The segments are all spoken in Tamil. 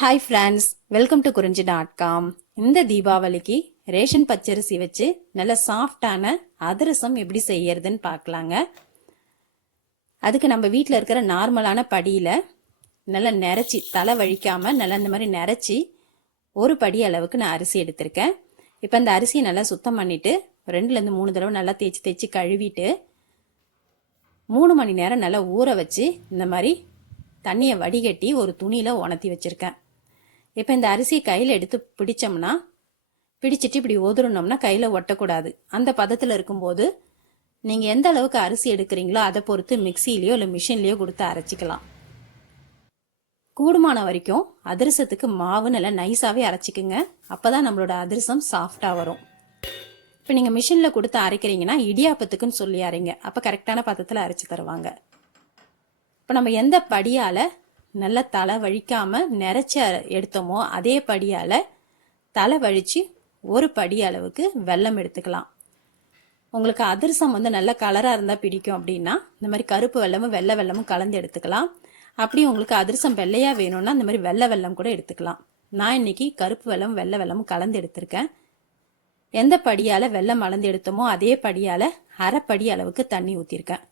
ஹாய் ஃப்ரெண்ட்ஸ், வெல்கம் டு குறிஞ்சி.com. இந்த தீபாவளிக்கு ரேஷன் பச்சரிசி வச்சு நல்ல சாஃப்டான அதிரசம் எப்படி செய்யறதுன்னு பார்க்கலாங்க. அதுக்கு நம்ம வீட்டில் இருக்கிற நார்மலான படியில் நல்லா நிறச்சி, தலை வழிக்காம நல்லா இந்த மாதிரி நிறச்சி ஒரு படி அளவுக்கு நான் அரிசி எடுத்திருக்கேன். இப்போ இந்த அரிசியை நல்லா சுத்தம் பண்ணிட்டு 2-3 தடவை நல்லா தேய்ச்சி தேய்ச்சி கழுவிட்டு 3 மணி நேரம் நல்லா ஊற வச்சு இந்த மாதிரி தண்ணியை வடிகட்டி ஒரு துணியில் உணர்த்தி வச்சுருக்கேன். இப்போ இந்த அரிசியை கையில் எடுத்து பிடிச்சோம்னா, பிடிச்சிட்டு இப்படி ஒதுறணும்னா கையில் ஒட்டக்கூடாது. அந்த பதத்தில் இருக்கும்போது நீங்கள் எந்த அளவுக்கு அரிசி எடுக்கிறீங்களோ அதை பொறுத்து மிக்சிலேயோ இல்லை மிஷின்லேயோ கொடுத்து அரைச்சிக்கலாம். கூடுமான வரைக்கும் அதிரசத்துக்கு மாவு நல்லா நைஸாகவே அரைச்சிக்குங்க. அப்போ தான் நம்மளோட அதிரசம் சாஃப்டாக வரும். இப்போ நீங்கள் மிஷினில் கொடுத்து அரைக்கிறீங்கன்னா இடியாப்பத்துக்குன்னு சொல்லி அரைங்க. அப்போ கரெக்டான பதத்தில் அரைச்சி தருவாங்க. இப்போ நம்ம எந்த படியால் நல்லா தலை வழிக்காம நிறச்ச எடுத்தோமோ அதே படியால் தலை வழித்து ஒரு படி அளவுக்கு வெல்லம் எடுத்துக்கலாம். உங்களுக்கு அதிரசம் நல்ல கலராக இருந்தால் பிடிக்கும் அப்படின்னா இந்த மாதிரி கருப்பு வெல்லமும் வெள்ளை வெல்லமும் கலந்து எடுத்துக்கலாம். அப்படி உங்களுக்கு அதிரசம் வெள்ளையாக வேணும்னா இந்த மாதிரி வெள்ளை வெல்லம் கூட எடுத்துக்கலாம். நான் இன்னைக்கு கருப்பு வெல்லம் வெள்ளை வெல்லமும் கலந்து எடுத்திருக்கேன். எந்த படியால் வெல்லம் அளந்து எடுத்தோமோ அதே படியால் அரைப்படி அளவுக்கு தண்ணி ஊற்றிருக்கேன்.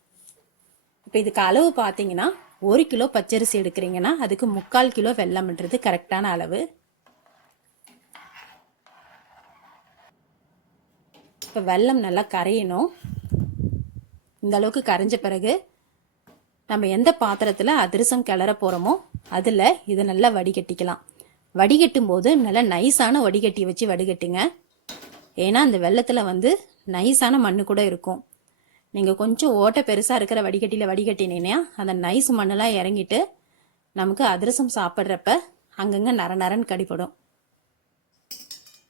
இப்போ இதுக்கு அளவு பார்த்தீங்கன்னா 1 கிலோ பச்சரிசி எடுக்கிறீங்கன்னா அதுக்கு 3/4 கிலோ வெல்லம்ன்றது கரெக்டான அளவு. இப்போ வெல்லம் நல்லா கரையணும். இந்த அளவுக்கு கரைஞ்ச பிறகு நம்ம எந்த பாத்திரத்தில் அதிரசம் கிளற போகிறோமோ அதில் இதை நல்லா வடிகட்டிக்கலாம். வடிகட்டும் போது நல்லா நைஸான வடிகட்டி வச்சு வடிகட்டுங்க. ஏன்னா அந்த வெள்ளத்தில் நைஸான மண்ணு கூட இருக்கும். நீங்கள் கொஞ்சம் ஓட்டை பெருசாக இருக்கிற வடிகட்டியில் வடிகட்டினீங்கன்னா அந்த நைஸ் மண்ணெல்லாம் இறங்கிட்டு நமக்கு அதிரசம் சாப்பிட்றப்ப அங்கங்கே நரன்னு கடிப்படும்.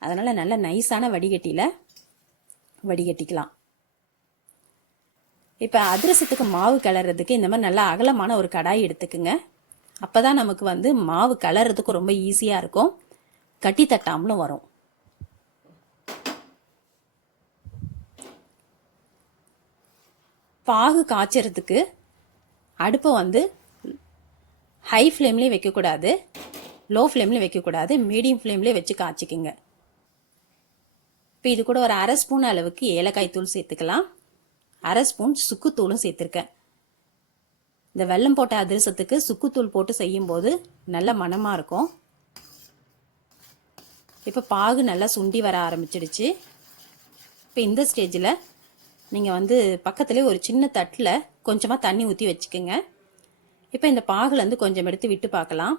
அதனால் நல்ல நைஸான வடிகட்டியில் வடிகட்டிக்கலாம். இப்போ அதிரசத்துக்கு மாவு கிளறதுக்கு இந்த மாதிரி நல்லா அகலமான ஒரு கடாய் எடுத்துக்குங்க. அப்போ தான் நமக்கு மாவு கிளறதுக்கு ரொம்ப ஈஸியாக இருக்கும், கட்டி தட்டாமலும் வரும். பாகு காய்ச்சறதுக்கு அடுப்பை ஹை ஃப்ளேம்லேயும் வைக்கக்கூடாது, லோ ஃப்ளேம்லேயும் வைக்கக்கூடாது, மீடியம் ஃப்ளேம்லேயே வச்சு காய்ச்சிக்குங்க. இப்போ இது கூட ஒரு 1/2 ஸ்பூன் அளவுக்கு ஏலக்காய் தூள் சேர்த்துக்கலாம். 1/2 ஸ்பூன் சுக்குத்தூளும் சேர்த்துருக்கேன். இந்த வெல்லம் போட்ட அதிரசத்துக்கு சுக்குத்தூள் போட்டு செய்யும்போது நல்ல மணமாக இருக்கும். இப்போ பாகு நல்லா சுண்டி வர ஆரம்பிச்சிடுச்சு. இப்போ இந்த ஸ்டேஜில் நீங்கள் பக்கத்துலேயே ஒரு சின்ன தட்டில் கொஞ்சமாக தண்ணி ஊற்றி வச்சுக்கோங்க. இப்போ இந்த பாகுலேருந்து கொஞ்சம் எடுத்து விட்டு பார்க்கலாம்.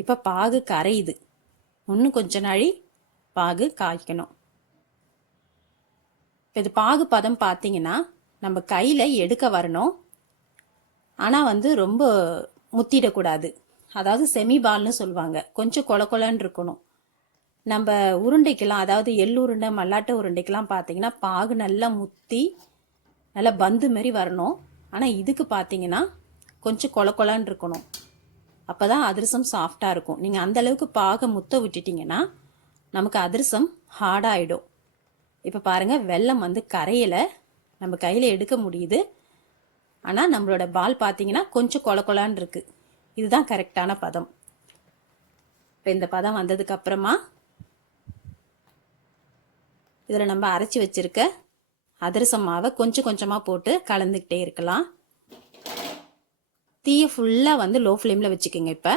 இப்போ பாகு கரையுது. இன்னும் கொஞ்ச நாழி பாகு காய்க்கணும். இப்போ இது பாகு பதம் பார்த்தீங்கன்னா நம்ம கையில் எடுக்க வரணும். ஆனால் ரொம்ப முத்திடக்கூடாது. அதாவது செமி பால்னு சொல்லுவாங்க. கொஞ்சம் கொல கொலன்னு இருக்கணும். நம்ம உருண்டைக்கெல்லாம், அதாவது எள்ளுருண்டை மல்லாட்டை உருண்டைக்கெல்லாம் பார்த்தீங்கன்னா பாகு நல்லா முத்தி நல்லா பந்து மாதிரி வரணும். ஆனால் இதுக்கு பார்த்தீங்கன்னா கொஞ்சம் கொல கொலன்னு இருக்கணும். அப்போ தான் அதிரசம் சாஃப்டாக இருக்கும். நீங்கள் அந்தளவுக்கு பாகை முத்த விட்டுட்டிங்கன்னா நமக்கு அதிரசம் ஹார்டாகிடும். இப்போ பாருங்கள், வெல்லம் கரையலை, நம்ம கையில் எடுக்க முடியுது. ஆனால் நம்மளோட பால் பார்த்தீங்கன்னா கொஞ்சம் கொல கொலான்னு இருக்குது. இதுதான் கரெக்டான பதம். இப்போ இந்த பதம் வந்ததுக்கப்புறமா இதில் நம்ம அரைச்சி வச்சிருக்க அதிரசம் மாவை கொஞ்சம் கொஞ்சமாக போட்டு கலந்துக்கிட்டே இருக்கலாம். தீயை ஃபுல்லாக லோ ஃப்ளேமில் வச்சுக்கோங்க. இப்போ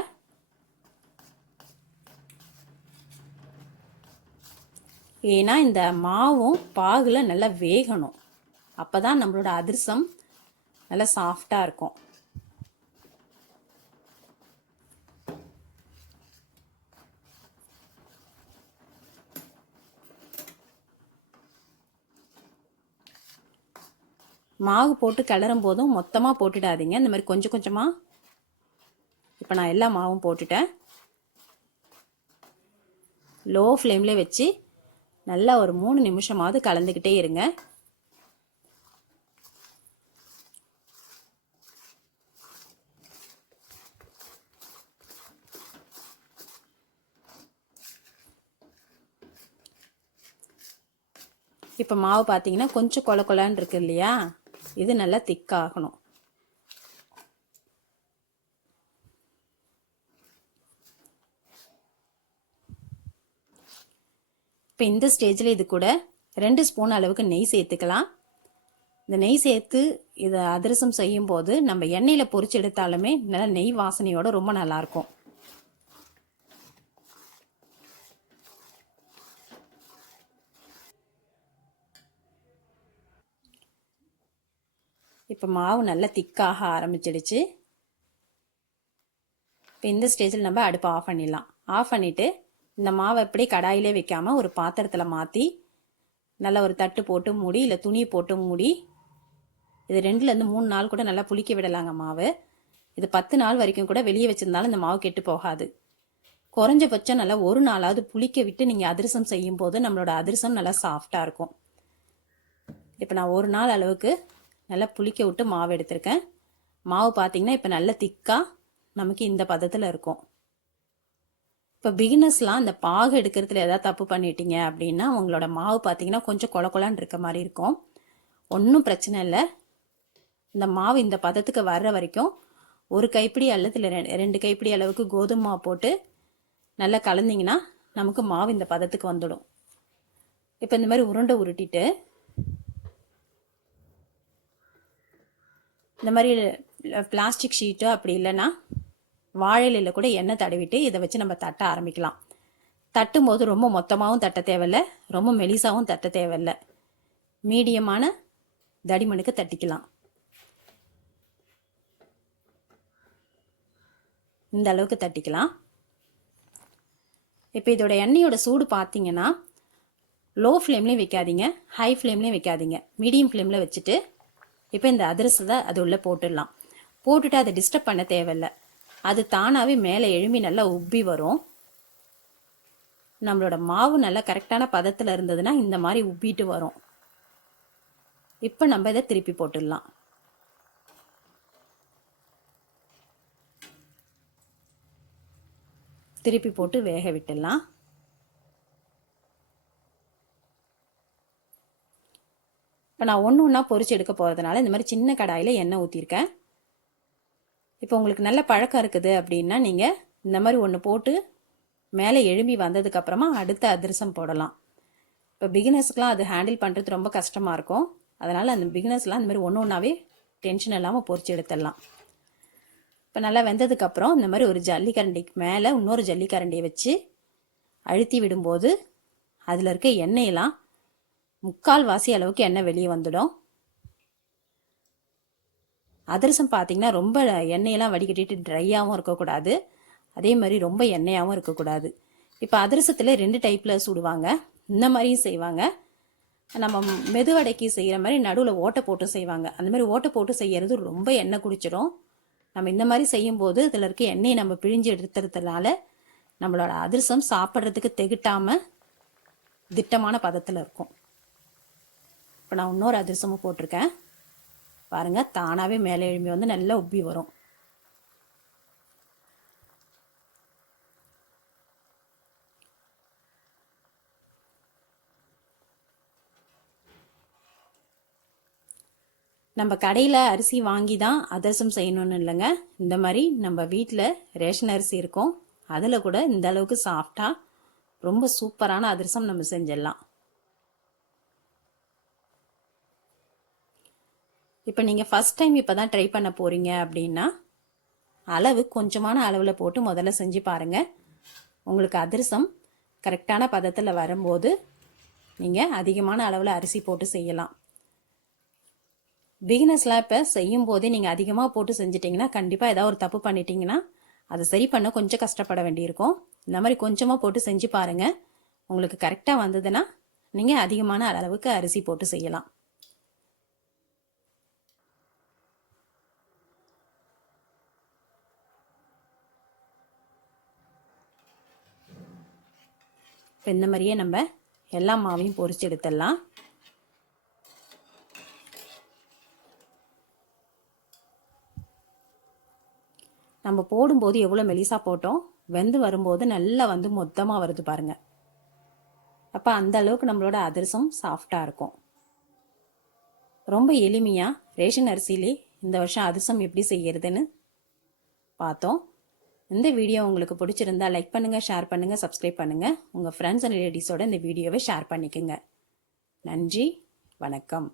ஏன்னா இந்த மாவும் பாகில் நல்லா வேகணும். அப்போ தான் நம்மளோட அதிரசம் நல்லா சாஃப்டாக இருக்கும். மாவு போட்டு கிளறும் போதும் மொத்தமாக போட்டுடாதீங்க. இந்த மாதிரி கொஞ்சம் கொஞ்சமாக. இப்போ நான் எல்லா மாவும் போட்டுட்டேன். லோ ஃப்ளேம்லேயே வச்சு நல்லா ஒரு 3 நிமிஷமாவது கலந்துக்கிட்டே இருங்க. இப்போ மாவு பார்த்தீங்கன்னா கொஞ்சம் கொல கொலான்னு இருக்கு இல்லையா, இது நல்லா திக்காகணும். இப்போ இந்த ஸ்டேஜில் இது கூட 2 ஸ்பூன் அளவுக்கு நெய் சேர்த்துக்கலாம். இந்த நெய் சேர்த்து இதை அதிரசம் செய்யும் போது நம்ம எண்ணெயில் பொரிச்சு எடுத்தாலுமே நல்லா நெய் வாசனையோட ரொம்ப நல்லாயிருக்கும். இப்போ மாவு நல்லா திக்காக ஆரம்பிச்சிடுச்சு. இப்போ இந்த ஸ்டேஜில் நம்ம அடுப்பை ஆஃப் பண்ணிடலாம். ஆஃப் பண்ணிவிட்டு இந்த மாவை எப்படி கடாயிலே வைக்காமல் ஒரு பாத்திரத்தில் மாற்றி நல்லா ஒரு தட்டு போட்டு மூடி, இல்லை துணி போட்டு மூடி, இது 2லேருந்து 3 நாள் கூட நல்லா புளிக்க விடலாங்க மாவு. இது 10 நாள் வரைக்கும் கூட வெளியே வச்சுருந்தாலும் இந்த மாவு கெட்டு போகாது. குறைஞ்சபட்சம் நல்லா 1 நாளாவது புளிக்க விட்டு நீங்கள் அதிரசம் செய்யும் போது நம்மளோட அதிரசம் நல்லா சாஃப்டாக இருக்கும். இப்போ நான் 1 நாள் அளவுக்கு நல்லா புளிக்க விட்டு மாவு எடுத்திருக்கேன். மாவு பார்த்தீங்கன்னா இப்போ நல்லா திக்காக நமக்கு இந்த பதத்தில் இருக்கும். இப்போ பிகினர்ஸ்லாம் அந்த பாகு எடுக்கிறதுல ஏதாவது தப்பு பண்ணிட்டீங்க அப்படின்னா உங்களோட மாவு பார்த்தீங்கன்னா கொஞ்சம் கொல கொலான்னு இருக்க மாதிரி இருக்கும். ஒன்றும் பிரச்சனை இல்லை. இந்த மாவு இந்த பதத்துக்கு வர்ற வரைக்கும் ஒரு கைப்பிடி அல்லது 2 கைப்பிடி அளவுக்கு கோதுமை மாவு போட்டு நல்லா கலந்திங்கன்னா நமக்கு மாவு இந்த பதத்துக்கு வந்துடும். இப்போ இந்த மாதிரி உருண்டை உருட்டிட்டு இந்த மாதிரி பிளாஸ்டிக் ஷீட்டோ அப்படி இல்லைன்னா வாழையில கூட எண்ணெய் தடவிட்டு இதை வச்சு நம்ம தட்ட ஆரம்பிக்கலாம். தட்டும் போது ரொம்ப மொத்தமாகவும் தட்ட தேவையில்லை, ரொம்ப மெலிசாகவும் தட்ட தேவையில்லை. மீடியமான தடிமனுக்கு தட்டிக்கலாம். இந்த அளவுக்கு தட்டிக்கலாம். இப்போ இதோட எண்ணெயோட சூடு பார்த்தீங்கன்னா லோ ஃப்ளேம்லேயும் வைக்காதீங்க, ஹை ஃப்ளேம்லேயும் வைக்காதீங்க, மீடியம் ஃப்ளேமில் வச்சுட்டு இப்போ இந்த அதிரசத்தை அது உள்ளே போட்டுடலாம். போட்டுட்டு அதை டிஸ்டர்ப் பண்ண தேவையில்லை. அது தானாகவே மேலே எழும்பி நல்லா உப்பி வரும். நம்மளோட மாவு நல்லா கரெக்டான பதத்தில் இருந்ததுன்னா இந்த மாதிரி உப்பிட்டு வரும். இப்போ நம்ம இதை திருப்பி போட்டுடலாம். திருப்பி போட்டு வேக விட்டுடலாம். இப்போ நான் ஒன்று ஒன்றா பொரிச்சு எடுக்க போகிறதுனால இந்த மாதிரி சின்ன கடாயில் எண்ணெய் ஊற்றிருக்கேன். இப்போ உங்களுக்கு நல்ல பழக்கம் இருக்குது அப்படின்னா நீங்கள் இந்த மாதிரி ஒன்று போட்டு மேலே எழும்பி வந்ததுக்கப்புறமா அடுத்த அதிரசம் போடலாம். இப்போ பிகினர்ஸ்க்குலாம் அது ஹேண்டில் பண்ணுறது ரொம்ப கஷ்டமாக இருக்கும். அதனால் அந்த பிகினர்ஸ்லாம் இந்த மாதிரி ஒன்று ஒன்றாவே டென்ஷன் இல்லாமல் பொரிச்சு எடுத்துடலாம். இப்போ நல்லா வெந்ததுக்கப்புறம் இந்த மாதிரி ஒரு ஜல்லிக்கரண்டிக்கு மேலே இன்னொரு ஜல்லிக்கரண்டியை வச்சு அழுத்தி விடும்போது அதில் இருக்க எண்ணெயெல்லாம் 3/4 வாசி அளவுக்கு எண்ணெய் வெளியே வந்துடும். அதிரசம் பார்த்தீங்கன்னா ரொம்ப எண்ணெயெல்லாம் வடிகட்டிட்டு ட்ரையாகவும் இருக்கக்கூடாது, அதே மாதிரி ரொம்ப எண்ணெயாகவும் இருக்கக்கூடாது. இப்போ அதிரசத்தில் 2 டைப்பில் சுடுவாங்க. இந்த மாதிரியும் செய்வாங்க. நம்ம மெதுவடைக்கு செய்கிற மாதிரி நடுவில் ஓட்டை போட்டு செய்வாங்க. அந்த மாதிரி ஓட்டை போட்டு செய்கிறது ரொம்ப எண்ணெய் குடிச்சிடும். நம்ம இந்த மாதிரி செய்யும்போது இதில் இருக்க எண்ணெயை நம்ம பிழிஞ்சு எடுத்துறதுனால நம்மளோட அதிரசம் சாப்பிட்றதுக்கு திகட்டாமல் திட்டமான பதத்தில் இருக்கும். இப்போ நான் இன்னொரு அதிரசமும் போட்டிருக்கேன் பாருங்கள், தானாகவே மேலே எழும்பி வந்து நல்லா உப்பி வரும். நம்ம கடையில் அரிசி வாங்கி தான் அதிரசம் செய்யணும்னு இல்லைங்க. இந்த மாதிரி நம்ம வீட்டில் ரேஷன் அரிசி இருக்கும், அதில் கூட இந்த அளவுக்கு சாஃப்டாக ரொம்ப சூப்பரான அதிரசம் நம்ம செஞ்சிடலாம். இப்போ நீங்கள் ஃபஸ்ட் டைம் இப்போ தான் ட்ரை பண்ண போகிறீங்க அப்படின்னா அளவு கொஞ்சமான அளவில் போட்டு முதல்ல செஞ்சு பாருங்கள். உங்களுக்கு அதிரசம் கரெக்டான பதத்தில் வரும்போது நீங்கள் அதிகமான அளவில் அரிசி போட்டு செய்யலாம். பிகினர்ஸ்லாம் இப்போ செய்யும் போதே நீங்கள் அதிகமாக போட்டு செஞ்சிட்டிங்கன்னா கண்டிப்பாக ஏதாவது ஒரு தப்பு பண்ணிட்டீங்கன்னா அதை சரி பண்ண கொஞ்சம் கஷ்டப்பட வேண்டியிருக்கும். இந்த மாதிரி கொஞ்சமாக போட்டு செஞ்சு பாருங்கள். உங்களுக்கு கரெக்டாக வந்ததுன்னா நீங்கள் அதிகமான அளவுக்கு அரிசி போட்டு செய்யலாம். இப்போ இந்த மாதிரியே நம்ம எல்லா மாவையும் பொரிச்சு எடுத்துடலாம். நம்ம போடும்போது எவ்வளோ மெலிசா போட்டோம், வெந்து வரும்போது நல்லா வந்து மொத்தமாக வருது பாருங்கள். அப்போ அந்த அளவுக்கு நம்மளோட அதிரசம் சாஃப்டாக இருக்கும். ரொம்ப எளிமையாக ரேஷன் அரிசியிலே இந்த வருஷம் அதிரசம் எப்படி செய்யறதுன்னு பார்த்தோம். இந்த வீடியோ உங்களுக்கு பிடிச்சிருந்தா லைக் பண்ணுங்கள், ஷேர் பண்ணுங்கள், சப்ஸ்கிரைப் பண்ணுங்கள். உங்கள் ஃப்ரெண்ட்ஸ் அண்ட் ரிலேட்டிவ்ஸோட இந்த வீடியோவை ஷேர் பண்ணிக்கோங்க. நன்றி, வணக்கம்.